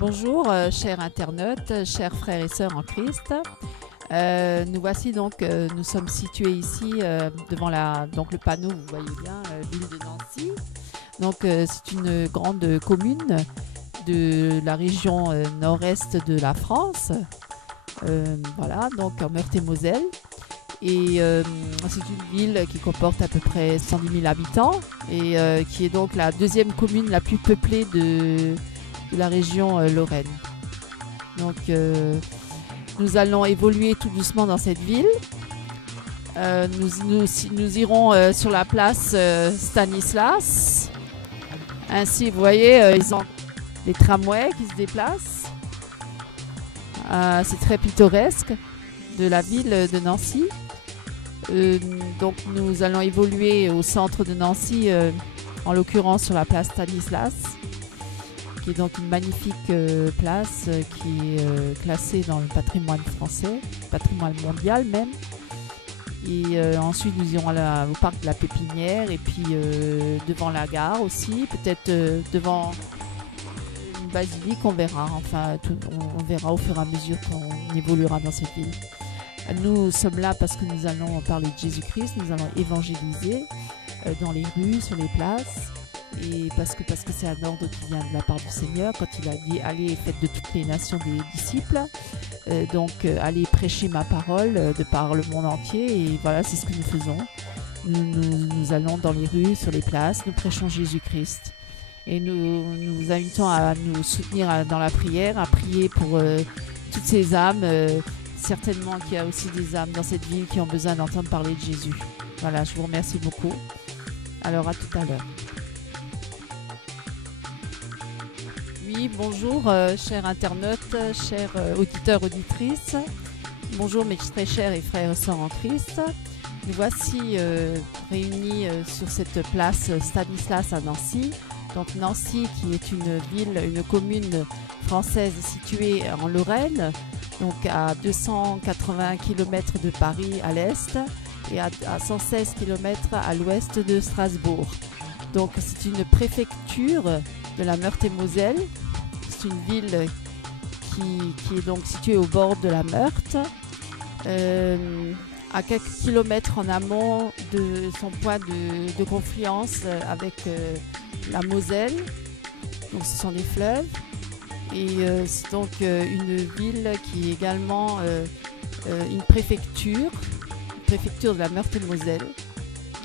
Bonjour, chers internautes, chers frères et sœurs en Christ. Nous voici donc, nous sommes situés ici devant donc le panneau, vous voyez bien, ville de Nancy. Donc c'est une grande commune de la région nord-est de la France. Voilà, donc en Meurthe-et-Moselle. Et c'est une ville qui comporte à peu près 110 000 habitants et qui est donc la deuxième commune la plus peuplée de la région Lorraine. Donc nous allons évoluer tout doucement dans cette ville. Nous irons sur la place Stanislas. Ainsi, vous voyez, ils ont des tramways qui se déplacent. C'est très pittoresque de la ville de Nancy. Donc nous allons évoluer au centre de Nancy, en l'occurrence sur la place Stanislas, qui est donc une magnifique place qui est classée dans le patrimoine français, patrimoine mondial même. Et ensuite nous irons au parc de la Pépinière et puis devant la gare aussi, peut-être devant une basilique, on verra. Enfin, on verra au fur et à mesure qu'on évoluera dans cette ville. Nous sommes là parce que nous allons parler de Jésus-Christ, nous allons évangéliser dans les rues, sur les places, et parce que c'est un ordre qui vient de la part du Seigneur quand il a dit allez, faites de toutes les nations des disciples, donc allez prêcher ma parole de par le monde entier, et voilà, c'est ce que nous faisons. Nous allons dans les rues, sur les places, nous prêchons Jésus-Christ. Et nous invitons à nous soutenir dans la prière, à prier pour toutes ces âmes. Certainement qu'il y a aussi des âmes dans cette ville qui ont besoin d'entendre parler de Jésus. Voilà, je vous remercie beaucoup. Alors, à tout à l'heure. Oui, bonjour, chers internautes, chers auditeurs, auditrices. Bonjour, mes très chers et frères et sœurs en Christ. Nous voici réunis sur cette place Stanislas à Nancy. Donc, Nancy, qui est une ville, une commune française située en Lorraine, donc à 280 km de Paris à l'est et à 116 km à l'ouest de Strasbourg. Donc c'est une préfecture de la Meurthe-et-Moselle. C'est une ville qui est donc située au bord de la Meurthe, à quelques kilomètres en amont de son point de confluence avec la Moselle. Donc ce sont des fleuves. Et c'est donc une ville qui est également une préfecture de la Meurthe-et-Moselle,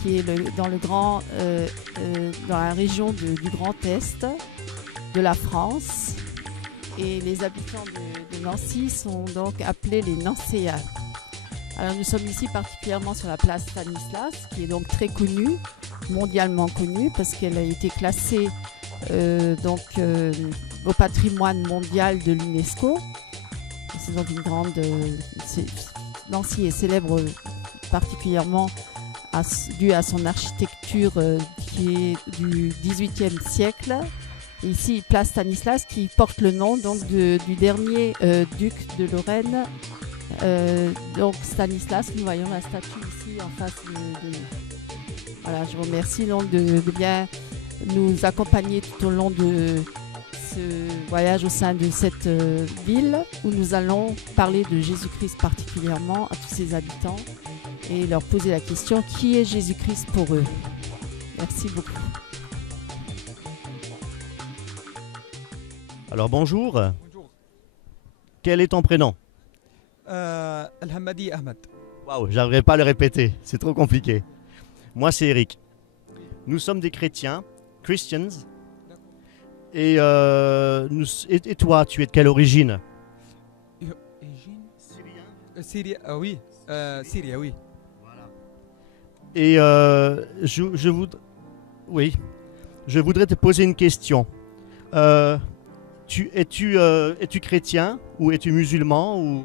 qui est dans la région du Grand Est de la France. Et les habitants de Nancy sont donc appelés les Nancéens. Alors nous sommes ici particulièrement sur la place Stanislas, qui est donc très connue, mondialement connue, parce qu'elle a été classée au patrimoine mondial de l'UNESCO. C'est donc une grande... Nancy est célèbre particulièrement dû à son architecture qui est du XVIIIe siècle. Et ici, place Stanislas, qui porte le nom donc, du dernier duc de Lorraine. Donc Stanislas, nous voyons la statue ici en face de nous. Voilà, je vous remercie donc de bien nous accompagner tout au long de ce voyage au sein de cette ville où nous allons parler de Jésus-Christ particulièrement à tous ses habitants et leur poser la question: qui est Jésus-Christ pour eux? Merci beaucoup. Alors bonjour. Bonjour. Quel est ton prénom? Al-Hamadi Ahmed. Waouh, j'arriverai pas à le répéter, c'est trop compliqué. Moi c'est Eric. Nous sommes des chrétiens, Christians. Et toi, tu es de quelle origine? Syrien. Syrie, oui. Syrie, oui. Voilà. Et je voudrais te poser une question. Es-tu chrétien ou es-tu musulman ou...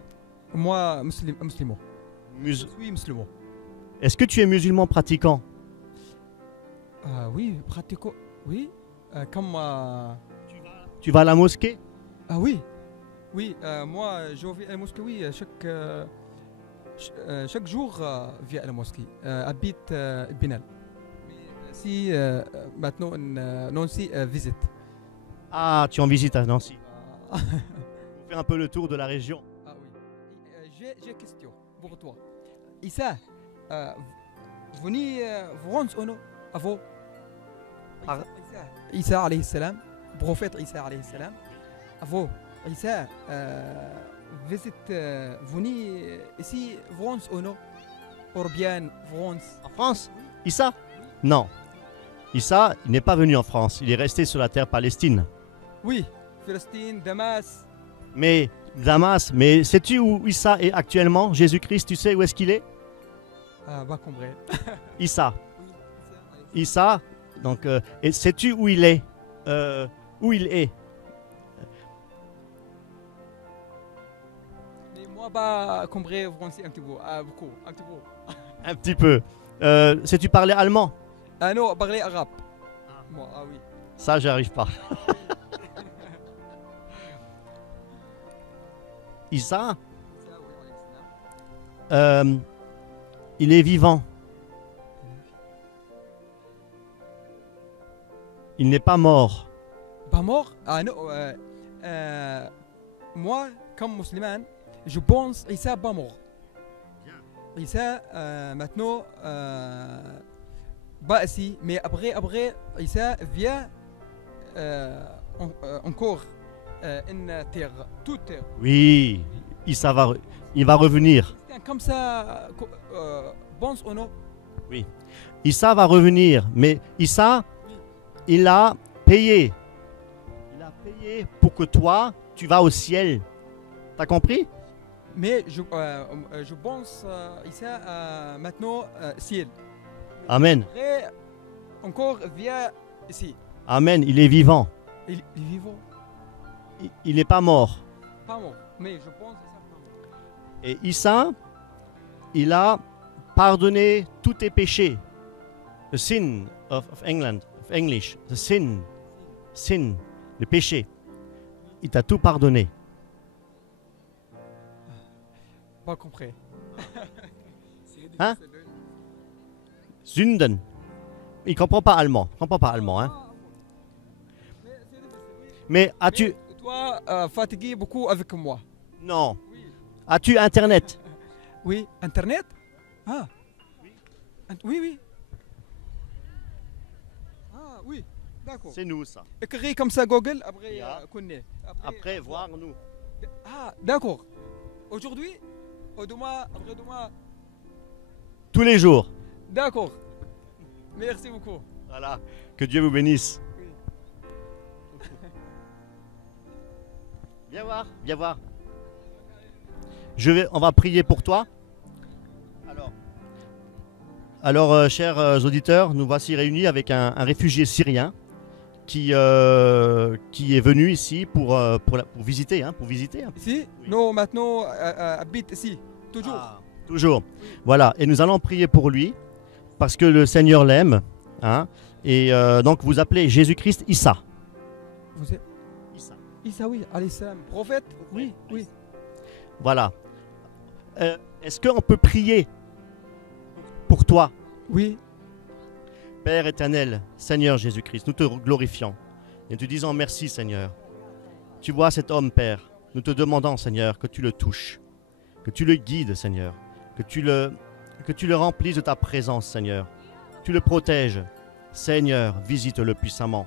Moi, musulman. Je suis musulman. Est-ce que tu es musulman pratiquant? Oui, pratiquant. Oui. Comme. Tu vas à la mosquée? Ah oui. Oui, moi, je vais à la mosquée, oui, chaque jour, via la mosquée. Habite Binal. Mais si maintenant, Nancy visite. Ah, tu es en visite à Nancy. Vous faites un peu le tour de la région. Ah oui. J'ai une question pour toi. Issa, venez France ou non? Avant. Par- Issa alayhi salam, prophète Issa alayhi salam. Avant, Issa visite venez ici France ou non? Ou bien France? En France? Issa? Non. Issa, il n'est pas venu en France. Il est resté sur la terre Palestine. Oui, Palestine, Damas. Mais Damas, mais sais-tu où Issa est actuellement? Jésus-Christ, tu sais où est-ce qu'il est? Ah, pas compris. Issa. Issa, donc, et sais-tu où il est? Où il est? Mais moi, pas compris français un petit peu. Ah, beaucoup, un petit peu. Un petit peu. Sais-tu parler allemand? Ah non, parler arabe. Moi, ah oui. Ça, j'arrive pas. Issa, il est vivant. Il n'est pas mort. Pas mort? Ah non, moi, comme musulman, je pense Issa pas mort. Issa, maintenant, pas ici, mais après, Issa vient encore une terre, toute terre. Oui, Issa il va revenir. Comme ça, pense ou non? Issa va revenir, mais Issa, il a payé. Il a payé pour que toi, tu vas au ciel. T'as compris? Mais je pense Issa maintenant ciel. Amen. Après, encore vient ici. Amen, il est vivant. Il est vivant, Il n'est pas mort. pas mort. Mais je pense Issa pas mort. Et Issa, il a pardonné tous tes péchés. The sin of England, of English. The sin. Sin. Le péché. Il t'a tout pardonné. Pas compris. Hein? Sünden. Il comprend pas allemand. Il comprend pas allemand, hein. Mais as-tu... Toi, fatigué beaucoup avec moi. Non. Oui. As-tu Internet? Oui, Internet? Ah. Oui, oui. Ah, oui, d'accord. C'est nous, ça. Écris comme ça Google, après, Yeah. connais. Après, voir nous. Ah, d'accord. Aujourd'hui, ou demain, après demain. Tous les jours. D'accord. Merci beaucoup. Voilà. Que Dieu vous bénisse. Oui. Viens voir, viens voir. On va prier pour toi. Alors, chers auditeurs, nous voici réunis avec un réfugié syrien qui est venu ici pour visiter, hein, pour visiter. Hein. Ici, Oui. nous maintenant habite ici, toujours. Ah, toujours. Voilà. Et nous allons prier pour lui parce que le Seigneur l'aime. Hein, et donc, vous appelez Jésus-Christ Issa. Vous êtes Issa. Issa, oui, alayhi salam. Prophète? Oui, oui. Voilà. Est-ce qu'on peut prier pour toi? Oui, Père éternel, Seigneur Jésus-Christ, nous te glorifions et te disons merci, Seigneur. Tu vois cet homme, Père. Nous te demandons, Seigneur, que tu le touches, que tu le guides, Seigneur, que tu le remplisses de ta présence, Seigneur. Tu le protèges. Seigneur, visite-le puissamment.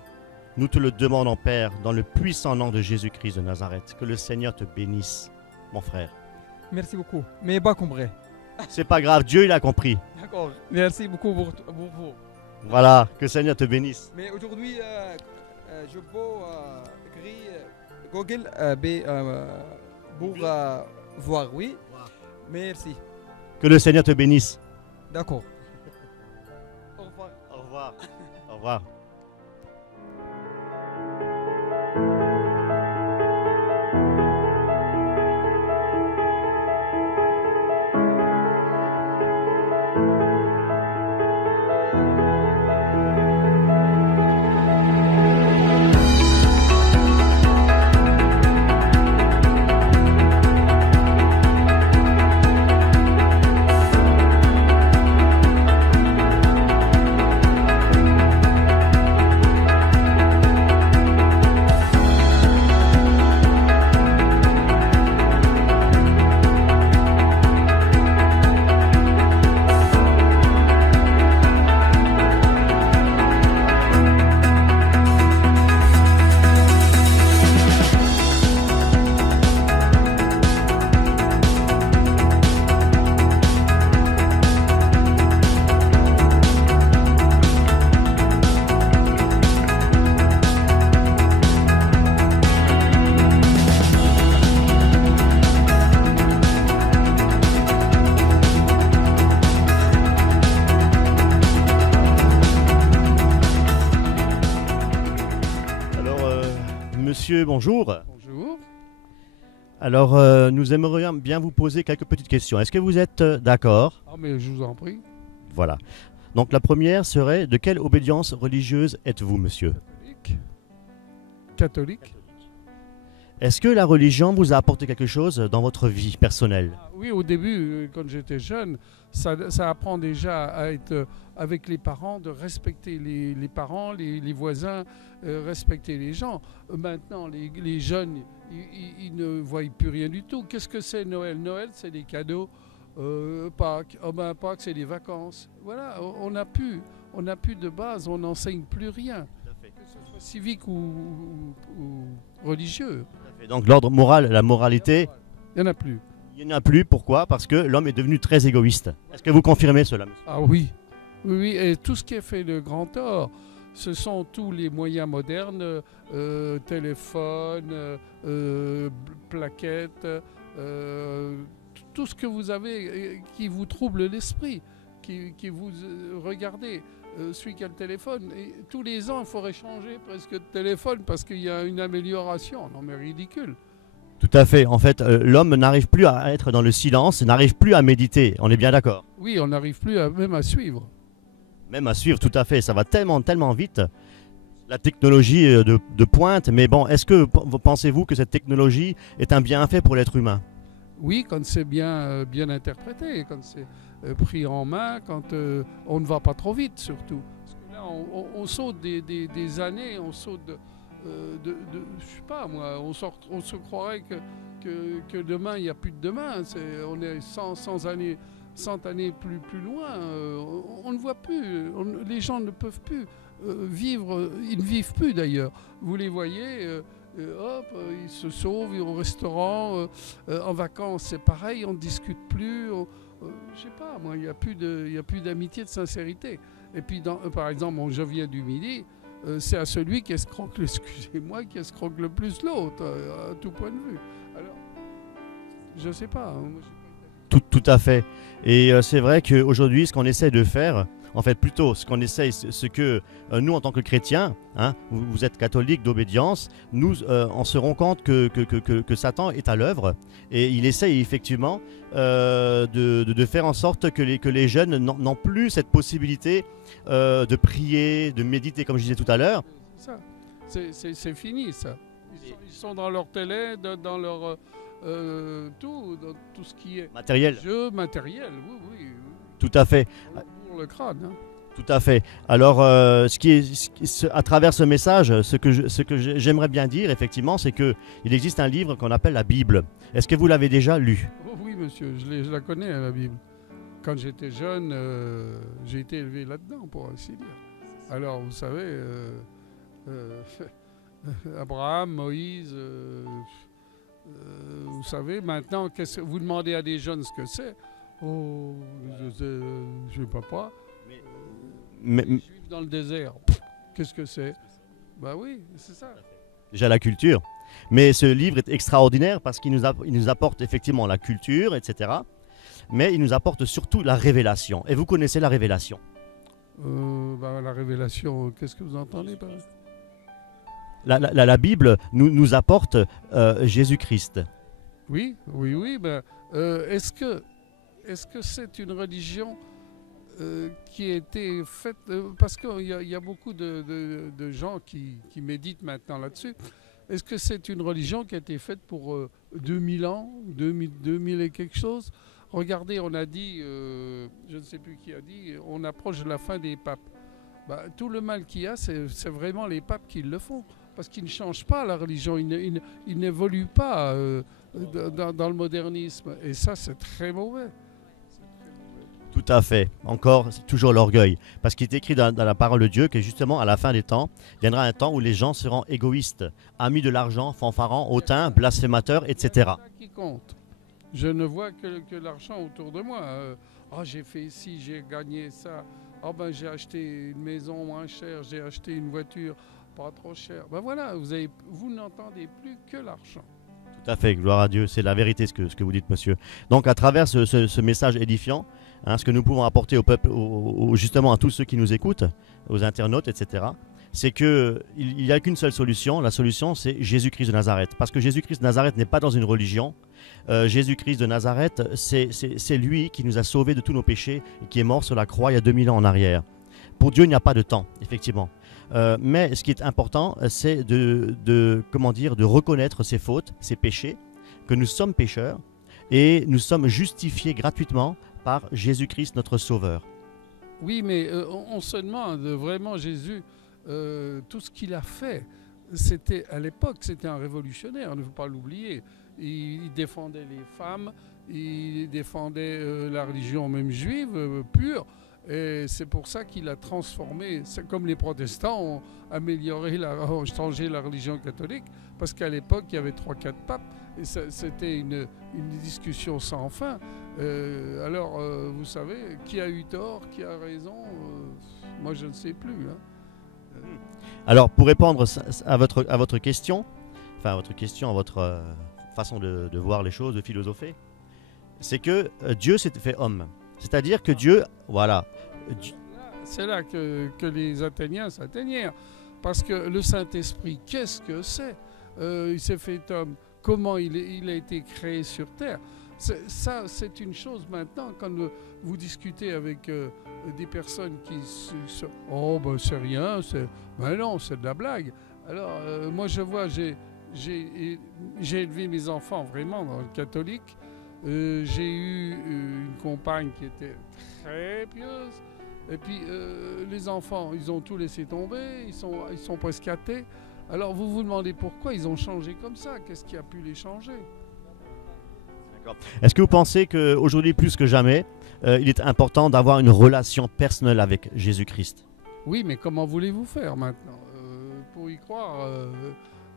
Nous te le demandons, Père, dans le puissant nom de Jésus-Christ de Nazareth. Que le Seigneur te bénisse, mon frère. merci beaucoup. Mais pas compris. C'est pas grave, Dieu il a compris. D'accord. Merci beaucoup pour vous. Voilà, que le Seigneur te bénisse. Mais aujourd'hui, je peux écrire Google pour voir, oui. Merci. Que le Seigneur te bénisse. D'accord. Au revoir. Au revoir. Au revoir. Monsieur, bonjour. Bonjour. Alors, nous aimerions bien vous poser quelques petites questions. Est-ce que vous êtes d'accord? Ah, mais je vous en prie. Voilà. Donc, la première serait, de quelle obédience religieuse êtes-vous, monsieur? Catholique. Catholique. Est-ce que la religion vous a apporté quelque chose dans votre vie personnelle? Ah, oui, au début, quand j'étais jeune, ça apprend déjà à être avec les parents, de respecter les parents, les voisins, respecter les gens. Maintenant, les jeunes, ils ne voient plus rien du tout. Qu'est-ce que c'est Noël? Noël, c'est des cadeaux. Pâques, Pâques, c'est des vacances. Voilà, on n'a plus de base, on n'enseigne plus rien, que ce soit civique ou religieux. Et donc, l'ordre moral, la moralité, Il n'y en a plus. il n'y en a plus. Pourquoi? Parce que l'homme est devenu très égoïste. Est-ce que vous confirmez cela, monsieur? Ah oui, oui, oui, et tout ce qui est fait le grand tort, ce sont tous les moyens modernes, téléphone, plaquettes, tout ce que vous avez qui vous trouble l'esprit, qui vous regardez. Celui qui a le téléphone, et tous les ans il faudrait changer presque de téléphone parce qu'il y a une amélioration. Non mais ridicule. Tout à fait. En fait, l'homme n'arrive plus à être dans le silence, n'arrive plus à méditer. On est bien d'accord? Oui, on n'arrive plus même à suivre. Même à suivre, tout à fait. Ça va tellement, tellement vite. La technologie de pointe. Mais bon, est-ce que pensez-vous que cette technologie est un bienfait pour l'être humain? Oui, quand c'est bien interprété, quand c'est pris en main, quand on ne va pas trop vite surtout. Parce que là, on saute des années, on saute je sais pas moi, on se croirait que demain, il n'y a plus de demain. On est 100 années, 100 années plus loin. On ne voit plus, les gens ne peuvent plus vivre, ils ne vivent plus d'ailleurs. Vous les voyez... hop, ils se sauvent au restaurant, en vacances c'est pareil, on ne discute plus, je sais pas, moi il n'y a plus d'amitié, de sincérité. Et puis par exemple, je viens du Midi, c'est à celui qui escroque, excusez-moi, qui escroque le plus l'autre, à tout point de vue. Alors, je sais pas. Moi, Tout à fait. Et c'est vrai qu'aujourd'hui, ce qu'on essaie de faire, en fait, plutôt, ce qu'on essaye, ce que nous, en tant que chrétiens, hein, vous êtes catholiques d'obédience, nous, on se rend compte que Satan est à l'œuvre et il essaye effectivement de faire en sorte que les jeunes n'ont plus cette possibilité de prier, de méditer, comme je disais tout à l'heure. C'est fini, ça. Ils sont dans leur télé, dans leur... dans tout ce qui est... Matériel. Jeu, matériel, oui. Tout à fait. Pour le crâne, hein. Tout à fait. Alors, à travers ce message, ce que j'aimerais bien dire, effectivement, c'est qu'il existe un livre qu'on appelle la Bible. Est-ce que vous l'avez déjà lu? Oh, oui, monsieur, je la connais, la Bible. Quand j'étais jeune, j'ai été élevé là-dedans, pour ainsi dire. Alors, vous savez, Abraham, Moïse, vous savez, maintenant, vous demandez à des jeunes ce que c'est. Oh, je ne sais pas. Mais, les Juifs dans le désert, qu'est-ce que c'est? Bah oui, c'est ça. Déjà la culture. Mais ce livre est extraordinaire parce qu'il nous apporte effectivement la culture, etc. Mais il nous apporte surtout la révélation. Et vous connaissez la révélation? La révélation, qu'est-ce que vous entendez par la Bible nous apporte Jésus-Christ. Oui. Est-ce que c'est une religion qui a été faite... parce qu'il y a beaucoup de gens qui méditent maintenant là-dessus. Est-ce que c'est une religion qui a été faite pour 2000 ans, 2000 et quelque chose? Regardez, on a dit, je ne sais plus qui a dit, on approche de la fin des papes. Tout le mal qu'il y a, c'est vraiment les papes qui le font. Parce qu'ils ne changent pas la religion, ils n'évoluent pas dans le modernisme. Et ça, c'est très mauvais. Tout à fait. Encore, c'est toujours l'orgueil. Parce qu'il est écrit dans la parole de Dieu que justement, à la fin des temps, viendra un temps où les gens seront égoïstes, amis de l'argent, fanfarons, hautains, blasphémateurs, etc. C'est ça qui compte. Je ne vois que l'argent autour de moi. J'ai fait ci, j'ai gagné ça. J'ai acheté une maison moins chère, j'ai acheté une voiture pas trop chère. Voilà, vous n'entendez plus que l'argent. Tout à fait, gloire à Dieu, c'est la vérité ce que vous dites, monsieur. Donc à travers ce message édifiant, ce que nous pouvons apporter au peuple, justement à tous ceux qui nous écoutent, aux internautes, etc., c'est qu'il n'y a qu'une seule solution. La solution, c'est Jésus-Christ de Nazareth. Parce que Jésus-Christ de Nazareth n'est pas dans une religion. Jésus-Christ de Nazareth, c'est lui qui nous a sauvés de tous nos péchés et qui est mort sur la croix il y a 2000 ans en arrière. Pour Dieu, il n'y a pas de temps, effectivement. Mais ce qui est important, c'est de reconnaître ses fautes, ses péchés, que nous sommes pécheurs et nous sommes justifiés gratuitement par Jésus-Christ, notre Sauveur. Oui, mais on se demande vraiment Jésus, tout ce qu'il a fait, c'était à l'époque, c'était un révolutionnaire, il ne faut pas l'oublier. Il défendait les femmes, il défendait la religion même juive, pure. Et c'est pour ça qu'il a transformé, c'est comme les protestants ont ont changé la religion catholique, parce qu'à l'époque, il y avait 3-4 papes, et c'était une discussion sans fin. Vous savez, qui a eu tort, qui a raison, moi je ne sais plus. Hein. Alors, pour répondre à votre question, à votre façon de voir les choses, de philosopher, c'est que Dieu s'est fait homme. C'est-à-dire que Dieu, voilà. C'est là que les Athéniens s'atteignèrent. Parce que le Saint-Esprit, qu'est-ce que c'est? Il s'est fait homme. Comment il a été créé sur terre? Ça, c'est une chose maintenant, quand vous discutez avec des personnes qui se... Oh, ben c'est rien, ben non, c'est de la blague. Alors, moi je vois, j'ai élevé mes enfants vraiment dans le catholique. J'ai eu une compagne qui était très pieuse. Et puis les enfants, ils ont tout laissé tomber, ils sont presque athées. Alors vous vous demandez pourquoi ils ont changé comme ça? Qu'est-ce qui a pu les changer? Est-ce que vous pensez qu'aujourd'hui, plus que jamais, il est important d'avoir une relation personnelle avec Jésus-Christ? Oui, mais comment voulez-vous faire maintenant? Pour y croire,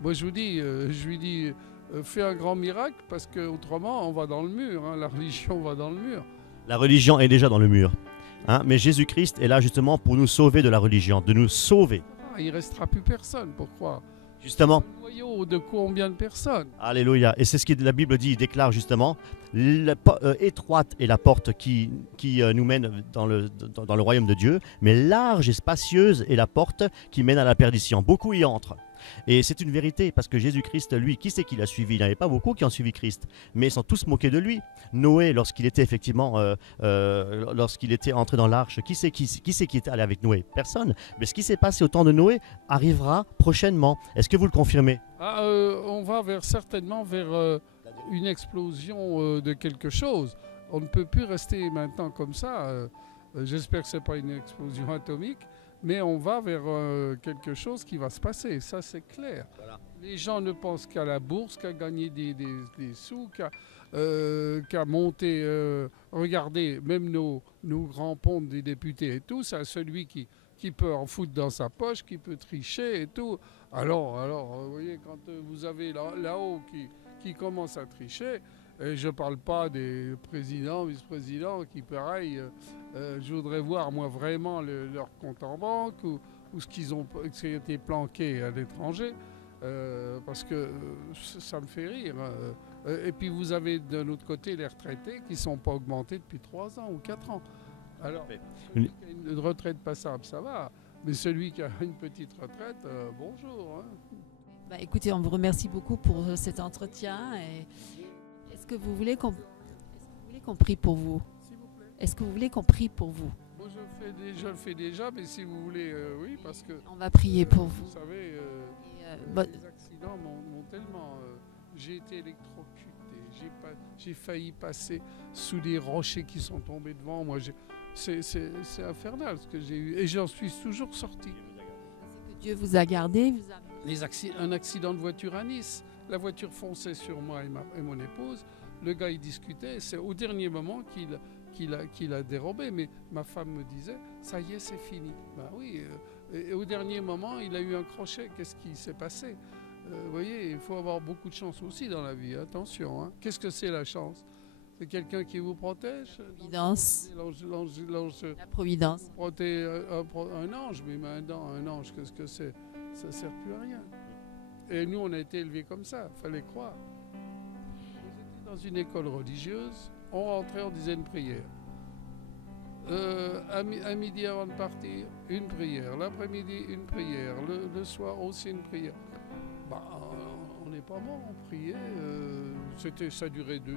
moi je lui dis, fais un grand miracle, parce qu'autrement on va dans le mur, hein, la religion va dans le mur. La religion est déjà dans le mur, hein, mais Jésus-Christ est là justement pour nous sauver de la religion, de nous sauver. Il ne restera plus personne pour croire. Justement. Un noyau de combien de personnes? Alléluia. Et c'est ce que la Bible dit, il déclare justement, étroite est la porte qui nous mène dans le royaume de Dieu, mais large et spacieuse est la porte qui mène à la perdition. Beaucoup y entrent. Et c'est une vérité, parce que Jésus-Christ, lui, qui c'est qui l'a suivi? Il n'y avait pas beaucoup qui ont suivi Christ, mais ils sont tous moqués de lui. Noé, lorsqu'il était effectivement, lorsqu'il était entré dans l'arche, qui c'est qui est allé avec Noé? Personne. Mais ce qui s'est passé au temps de Noé arrivera prochainement. Est-ce que vous le confirmez? On va certainement vers une explosion de quelque chose. On ne peut plus rester maintenant comme ça. J'espère que ce n'est pas une explosion atomique. Mais on va vers quelque chose qui va se passer, ça c'est clair. Voilà. Les gens ne pensent qu'à la bourse, qu'à gagner des sous, qu'à monter. Regardez, même nos grands pontes des députés et tout, c'est celui qui peut en foutre dans sa poche, qui peut tricher et tout. Alors vous voyez, quand vous avez là-haut qui commence à tricher, et je ne parle pas des présidents, vice-présidents qui, pareil, je voudrais voir, moi, vraiment leur compte en banque ou ce qui a été planqué à l'étranger, parce que ça me fait rire. Et puis, vous avez d'un autre côté les retraités qui ne sont pas augmentés depuis 3 ans ou 4 ans. Alors, celui qui a une retraite passable, ça va. Mais celui qui a une petite retraite, bonjour. Hein. Bah, écoutez, on vous remercie beaucoup pour cet entretien. Est-ce que vous voulez qu'on prie pour vous? S'il vous plaît. Est-ce que vous voulez qu'on prie pour vous? Moi, je le fais déjà, mais si vous voulez, oui, parce que... On va prier pour vous. Vous savez, les accidents m'ont tellement... j'ai été électrocuté, j'ai failli passer sous des rochers qui sont tombés devant moi. C'est infernal ce que j'ai eu, et j'en suis toujours sorti. C'est que Dieu vous a gardé. Un accident de voiture à Nice. La voiture fonçait sur moi et mon épouse. Le gars, il discutait. C'est au dernier moment qu'il a dérobé. Mais ma femme me disait, ça y est, c'est fini. Ben oui. Et au dernier moment, il a eu un crochet. Qu'est-ce qui s'est passé? Vous voyez, il faut avoir beaucoup de chance aussi dans la vie. Attention. Hein. Qu'est-ce que c'est la chance? C'est quelqu'un qui vous protège? Providence. La providence. Vous protège un ange, mais maintenant, un ange, qu'est-ce que c'est? Ça ne sert plus à rien. Et nous, on a été élevés comme ça, il fallait croire. Vous étiez dans une école religieuse, on rentrait, on disait une prière. À midi avant de partir, une prière. L'après-midi, une prière. Le soir aussi une prière. Bah, on n'est pas mort, on priait. Ça durait 2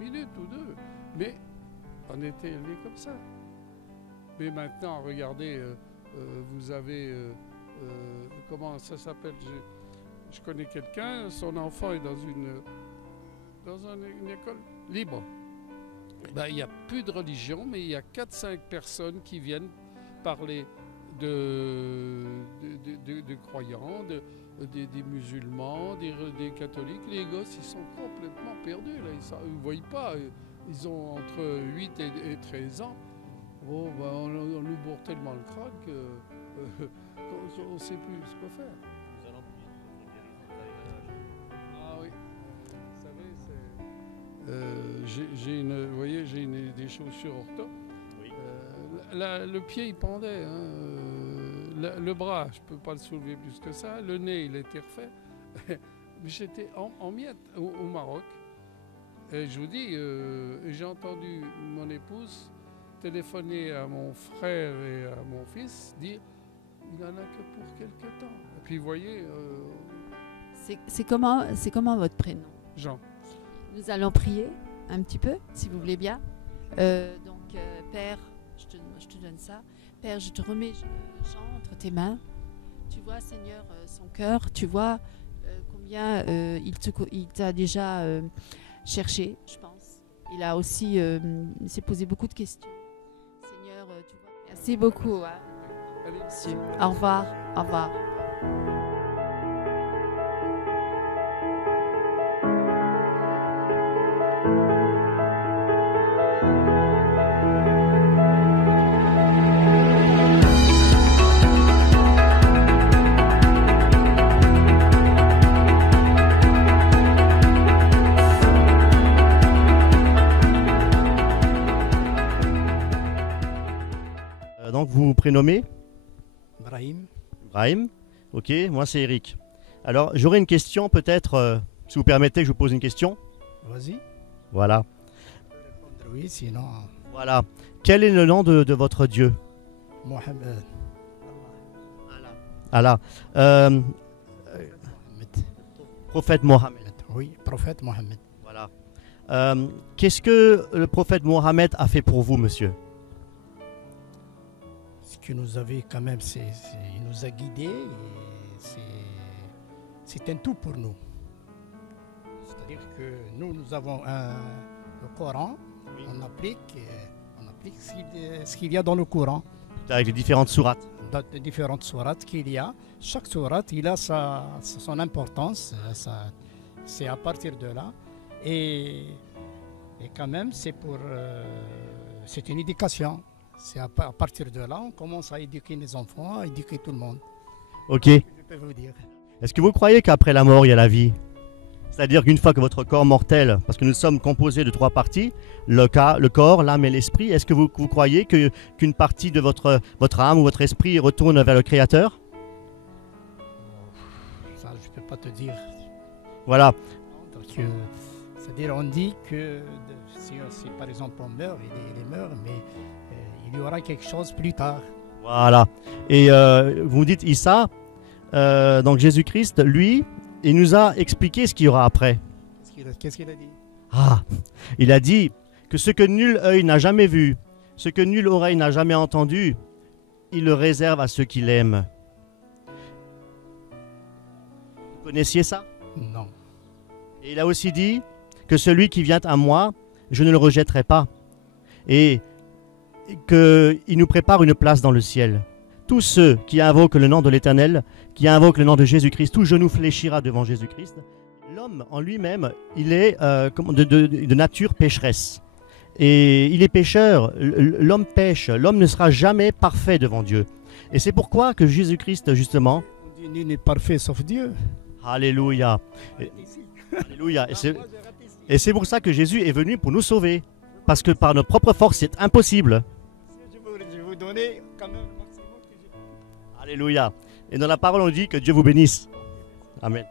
minutes ou 2. Mais on était élevés comme ça. Mais maintenant, regardez, vous avez... comment ça s'appelle? Je connais quelqu'un, son enfant est dans une école libre. Ben, il n'y a plus de religion, mais il y a 4-5 personnes qui viennent parler de croyants, des musulmans, des catholiques. Les gosses, ils sont complètement perdus. Là. Ils ne voient pas. Ils ont entre 8 et 13 ans. Oh, ben, on nous bourre tellement le crâne qu'on ne sait plus ce qu'il faut faire. Ah oui. Vous savez, vous voyez, j'ai des chaussures ortho. Oui. Le pied, il pendait. Hein. Le bras, je ne peux pas le soulever plus que ça. Le nez, il était refait. Mais j'étais en miettes au Maroc. Et je vous dis, j'ai entendu mon épouse téléphoner à mon frère et à mon fils, dire il n'en a que pour quelque temps. Et puis vous voyez... C'est comment votre prénom? Jean. Nous allons prier un petit peu, si vous voulez bien. Père, je te donne ça. Père, je te remets Jean entre tes mains. Tu vois, Seigneur, son cœur, tu vois combien il t'a déjà cherché, je pense. Il a aussi il s'est posé beaucoup de questions. Seigneur, tu vois. Merci beaucoup. Hein. Allez. Monsieur. Au revoir. Au revoir. Donc vous vous prénommez Brahim. Brahim. Ok, moi c'est Eric. Alors j'aurais une question peut-être, si vous permettez que je vous pose une question. Vas-y. Voilà. Oui, sinon. Voilà. Quel est le nom de votre Dieu? Mohamed. Allah. Prophète Mohammed. Oui, prophète Mohamed. Voilà. Qu'est-ce que le prophète Mohammed a fait pour vous, monsieur? Ce que nous avait quand même, il nous a guidés et c'est un tout pour nous. C'est-à-dire que nous avons le Coran, Oui. on applique ce qu'il y a dans le Coran. Avec les différentes sourates. Dans les différentes sourates qu'il y a. Chaque sourate, il a son importance. C'est à partir de là. Et quand même, c'est une éducation. C'est à partir de là, on commence à éduquer les enfants, à éduquer tout le monde. Ok. Je peux vous dire. Est-ce que vous croyez qu'après la mort, il y a la vie? C'est-à-dire qu'une fois que votre corps mortel, parce que nous sommes composés de 3 parties, le corps, l'âme et l'esprit, est-ce que vous croyez qu'une partie de votre âme ou votre esprit retourne vers le Créateur? Ça, je ne peux pas te dire. Voilà. C'est-à-dire, on dit que si par exemple on meurt, il meurt, mais il y aura quelque chose plus tard. Voilà. Et vous dites Issa, donc Jésus-Christ, lui, il nous a expliqué ce qu'il y aura après. Qu'est-ce qu'il a dit? Ah, il a dit que ce que nul œil n'a jamais vu, ce que nulle oreille n'a jamais entendu, il le réserve à ceux qui l'aiment. Vous connaissiez ça? Non. Et il a aussi dit que celui qui vient à moi, je ne le rejetterai pas. Et qu'il nous prépare une place dans le ciel. Tous ceux qui invoquent le nom de l'Éternel, qui invoquent le nom de Jésus-Christ, tout genou fléchira devant Jésus-Christ. L'homme en lui-même, il est de nature pécheresse. Et il est pécheur, l'homme pêche, l'homme ne sera jamais parfait devant Dieu. Et c'est pourquoi que Jésus-Christ, justement... On dit nul n'est parfait sauf Dieu. Alléluia. Alléluia. Et c'est pour ça que Jésus est venu pour nous sauver. Parce que par notre propre force, c'est impossible. Je vais vous donner quand même le maximum que j'ai pu. Alléluia. Et dans la parole, on dit que Dieu vous bénisse. Amen.